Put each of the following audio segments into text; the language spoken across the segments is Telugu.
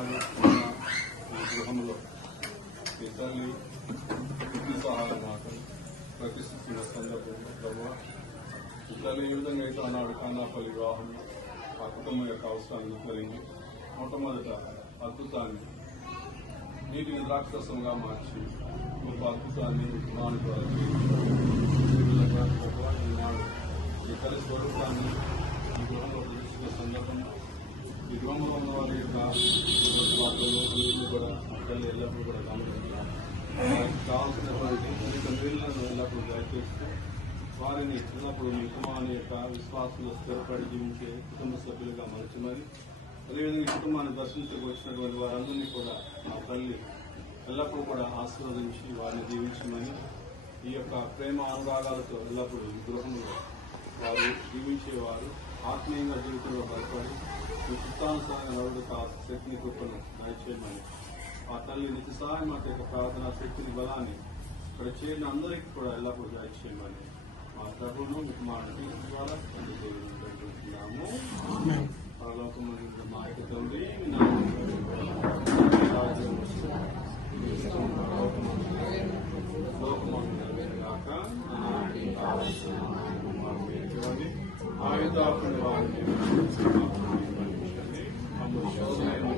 ఈనాడు ఈ గృహంలో ఈ తల్లి విద్య సహాయం మాటలు ప్రతిష్ఠించిన సందర్భంలో ప్రభావ ఈ తల్లి ఏ విధంగా అయితే ఆనాడు కానాపల్లి వివాహంలో ఆ కుటుంబం యొక్క అవసరాన్ని కలిగి మొట్టమొదట అద్భుతాన్ని నీటిని ద్రాక్షరసంగా మార్చి గొప్ప అద్భుతాన్ని కుమారుని ద్వారా ఈనాడు ఈ తల్లి స్వరూపాన్ని ఈ గృహంలో ప్రదర్శించిన సందర్భంలో ఈ గృహంలో ఉన్న వారి యొక్క వాటిలో నీళ్లు కూడా తల్లి ఎల్లప్పుడూ కూడా గమనిస్తున్నారు. వారికి కావాల్సినటువంటి అనేక నీళ్లను ఎల్లప్పుడూ దయచేస్తూ వారిని ఎల్లప్పుడూ మీ కుమారుని యొక్క విశ్వాసంలో స్థిరపడి జీవించే కుటుంబ సభ్యులుగా మలచమని అదేవిధంగా ఈ కుటుంబాన్ని దర్శించకు వచ్చినటువంటి వారందరినీ కూడా మా తల్లి ఎల్లప్పుడూ కూడా ఆశీర్వదించి వారిని దీవించమని ఈ యొక్క ప్రేమ అనురాగాలతో ఎల్లప్పుడూ ఈ గృహంలో వారు జీవించేవారు ఆత్మీయంగా జీవితంలో బలపడి మీ చిత్తానుసారంగా నడుడు శక్తిని కృపను దయచేయమని ఆ తల్లి నిత్య సహాయం మాట యొక్క ప్రార్థన శక్తిని బలాన్ని ఇక్కడ చేరిన అందరికీ కూడా ఎల్లప్పుడూ దయచేయమని మా ప్రభువును మీకు మాటకి ద్వారా తండ్రి దేవుని పెట్టుకుంటున్నాము. పరలోకమైన మా యొక్క తండ్రి ఆయుధాకుని వారిని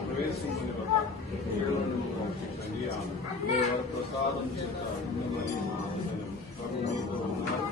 ప్రవేశించండి ప్రసాదం చేత ప్రభు మీతో ఉన్నారు.